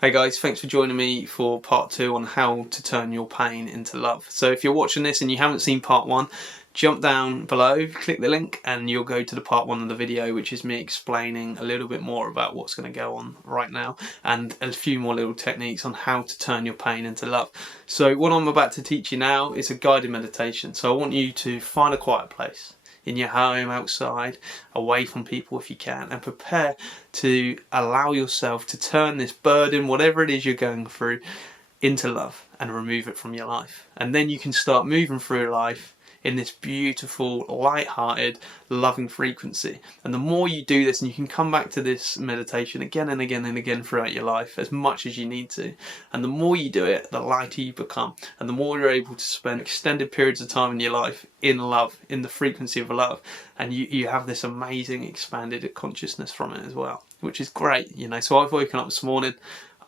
Hey guys, thanks for joining me for part 2 on how to turn your pain into love. So if you're watching this and you haven't seen part 1, jump down below, click the link and you'll go to the part 1 of the video, which is me explaining a little bit more about what's going to go on right now and a few more little techniques on how to turn your pain into love. So what I'm about to teach you now is a guided meditation. So I want you to find a quiet place in your home, outside, away from people if you can, and prepare to allow yourself to turn this burden, whatever it is you're going through, into love and remove it from your life. And then you can start moving through life in this beautiful, light-hearted, loving frequency. And the more you do this, and you can come back to this meditation again and again and again throughout your life as much as you need to, and the more you do it, the lighter you become, and the more you're able to spend extended periods of time in your life in love, in the frequency of love, and you have this amazing expanded consciousness from it as well, which is great. So I've woken up this morning,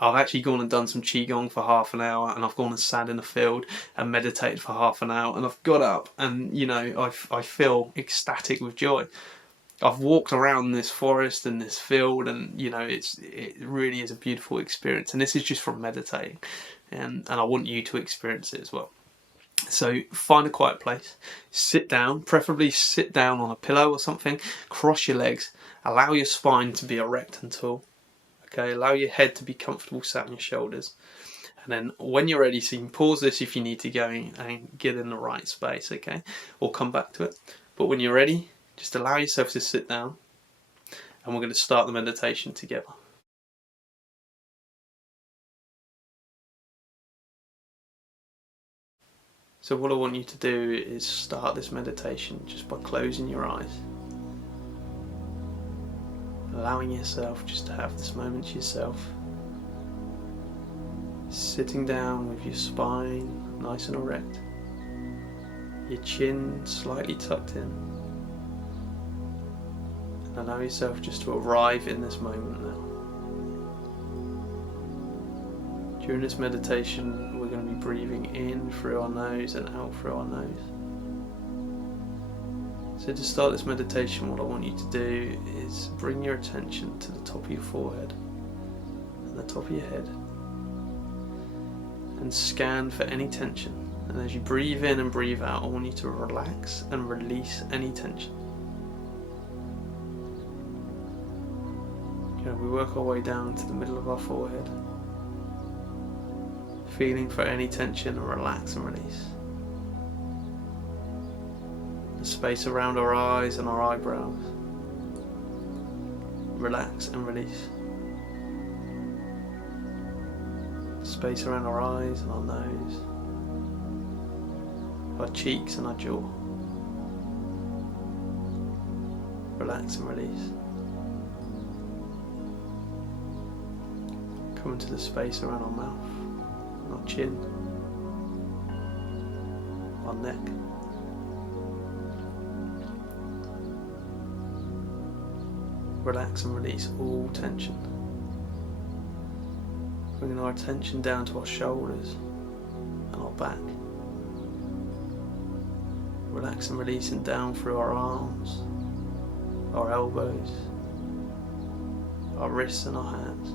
I've actually gone and done some Qigong for half an hour, and I've gone and sat in a field and meditated for half an hour, and I've got up and I feel ecstatic with joy. I've walked around this forest and this field, and it really is a beautiful experience, and this is just from meditating, and I want you to experience it as well. So find a quiet place, sit down, preferably sit down on a pillow or something, cross your legs, allow your spine to be erect and tall. Okay, allow your head to be comfortable sat on your shoulders. And then when you're ready, so you can pause this if you need to go and get in the right space, okay? Or come back to it. But when you're ready, just allow yourself to sit down, and we're going to start the meditation together. So what I want you to do is start this meditation just by closing your eyes. Allowing yourself just to have this moment to yourself. Sitting down with your spine nice and erect, your chin slightly tucked in, and allow yourself just to arrive in this moment now. During this meditation, we're going to be breathing in through our nose and out through our nose. So to start this meditation, what I want you to do is bring your attention to the top of your forehead and the top of your head, and scan for any tension. And as you breathe in and breathe out, I want you to relax and release any tension. We work our way down to the middle of our forehead, feeling for any tension, and relax and release. The space around our eyes and our eyebrows, relax and release. The space around our eyes and our nose, our cheeks and our jaw, relax and release. Come into the space around our mouth, and our chin, our neck, relax and release all tension. Bringing our attention down to our shoulders and our back. Relax and releasing down through our arms, our elbows, our wrists and our hands.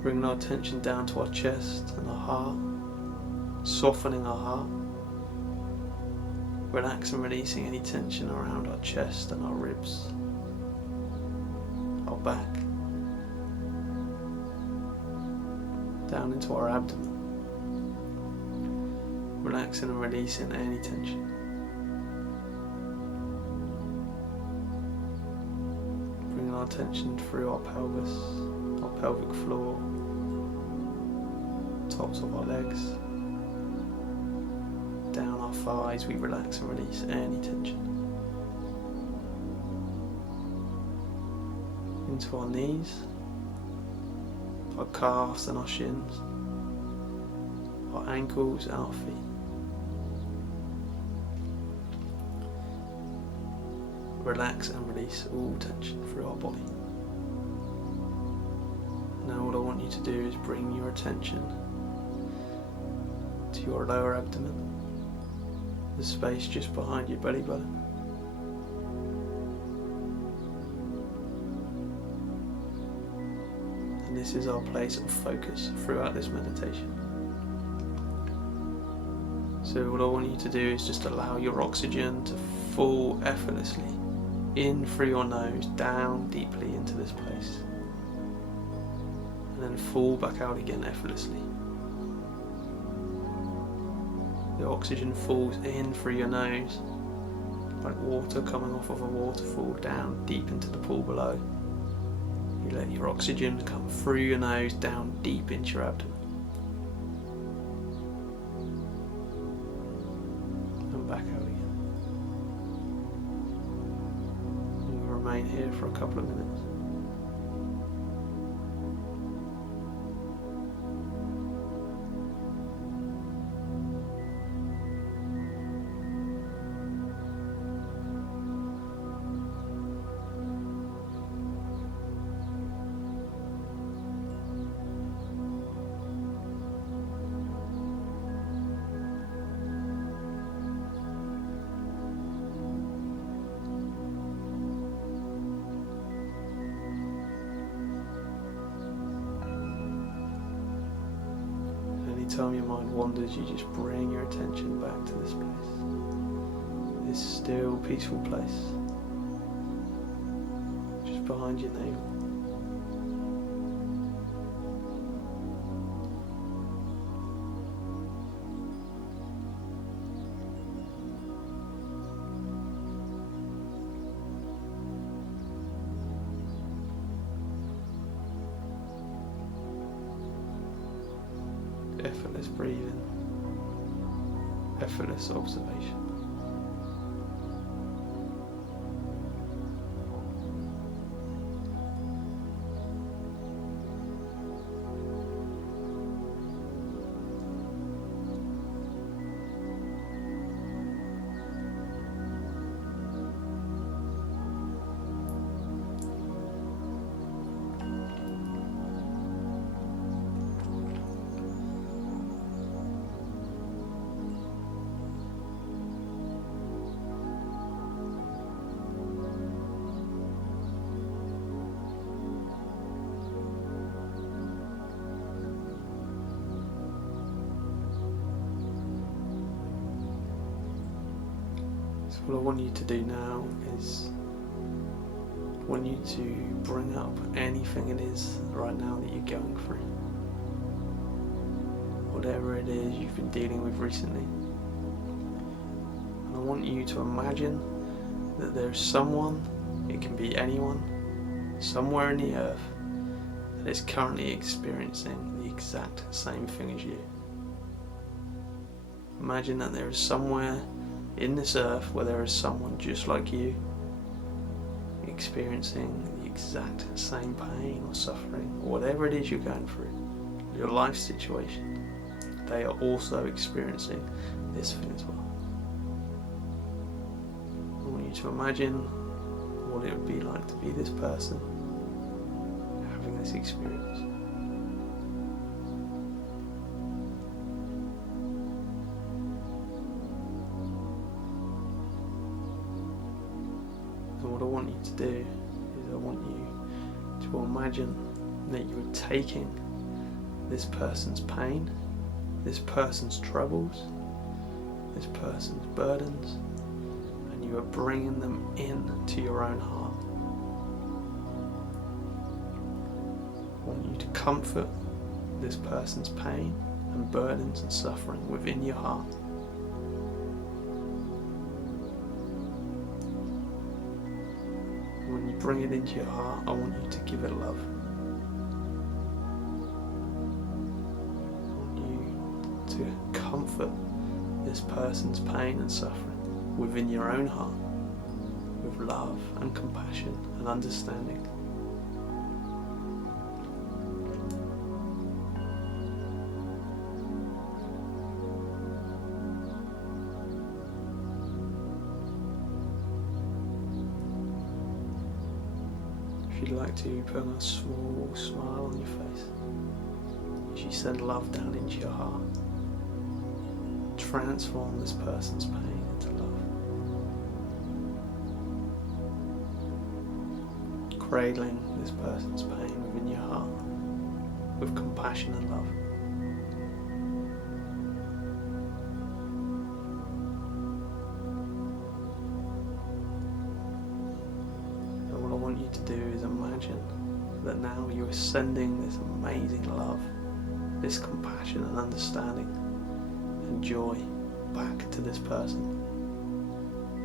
Bringing our attention down to our chest and our heart, softening our heart. Relax and releasing any tension around our chest and our ribs, our back, down into our abdomen. Relaxing and releasing any tension. Bringing our attention through our pelvis, our pelvic floor, tops of our legs, down our thighs. We relax and release any tension. Into our knees, our calves and our shins, our ankles and our feet. Relax and release all tension through our body. Now what I want you to do is bring your attention to your lower abdomen, the space just behind your belly button. this is our place of focus throughout this meditation. So what I want you to do is just allow your oxygen to fall effortlessly in through your nose, down deeply into this place, and then fall back out again effortlessly. The oxygen falls in through your nose like water coming off of a waterfall down deep into the pool below. You let your oxygen come through your nose down deep into your abdomen and back out again. And you remain here for a couple of minutes. Anytime your mind wanders, you just bring your attention back to this place, this still, peaceful place, just behind your navel. Effortless breathing, effortless observation. So what I want you to do now is I want you to bring up anything it is right now that you're going through. Whatever it is you've been dealing with recently. And I want you to imagine that there's someone, it can be anyone, somewhere in the earth that is currently experiencing the exact same thing as you. Imagine that there is somewhere in this earth where there is someone just like you experiencing the exact same pain or suffering or whatever it is you're going through, your life situation. They are also experiencing this thing as well. I want you to imagine what it would be like to be this person having this experience. And what I want you to do is I want you to imagine that you are taking this person's pain, this person's troubles, this person's burdens, and you are bringing them into your own heart. I want you to comfort this person's pain and burdens and suffering within your heart. When you bring it into your heart, I want you to give it love. I want you to comfort this person's pain and suffering within your own heart with love and compassion and understanding. If you'd like to, put a small smile on your face as you send love down into your heart. Transform this person's pain into love. Cradling this person's pain within your heart. with compassion and love. And what I want you to do is imagine that now you are sending this amazing love, this compassion and understanding and joy back to this person.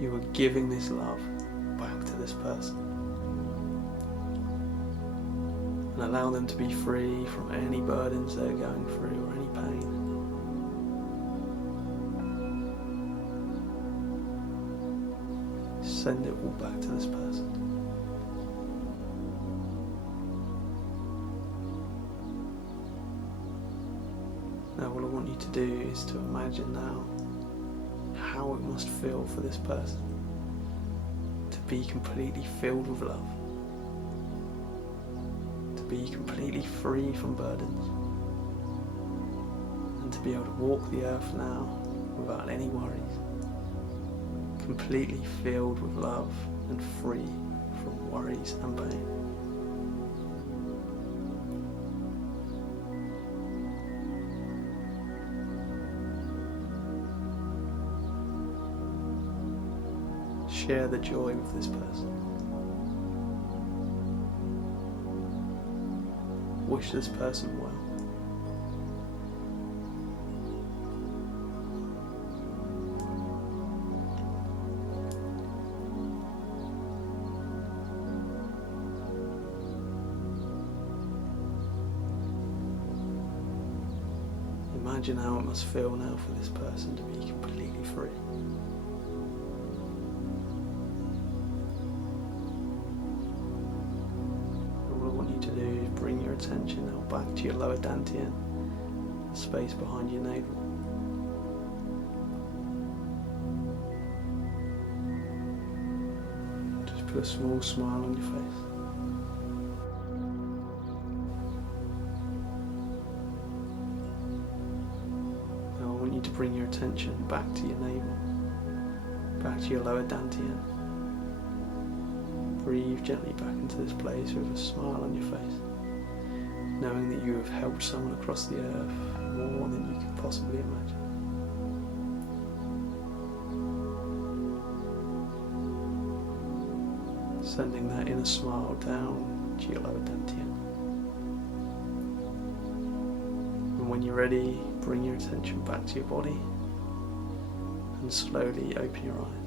You are giving this love back to this person. And allow them to be free from any burdens they're going through or any pain. Send it all back to this person. Now what I want you to do is to imagine now how it must feel for this person to be completely filled with love, to be completely free from burdens, and to be able to walk the earth now without any worries, completely filled with love and free from worries and pain. Share the joy with this person. Wish this person well. Imagine how it must feel now for this person to be completely free. Bring your attention now back to your lower dantian, the space behind your navel. Just put a small smile on your face. Now I want you to bring your attention back to your navel, back to your lower dantian. Breathe gently back into this place with a smile on your face, knowing that you have helped someone across the earth more than you could possibly imagine. Sending that inner smile down to your lower dantian. And when you're ready, bring your attention back to your body and slowly open your eyes.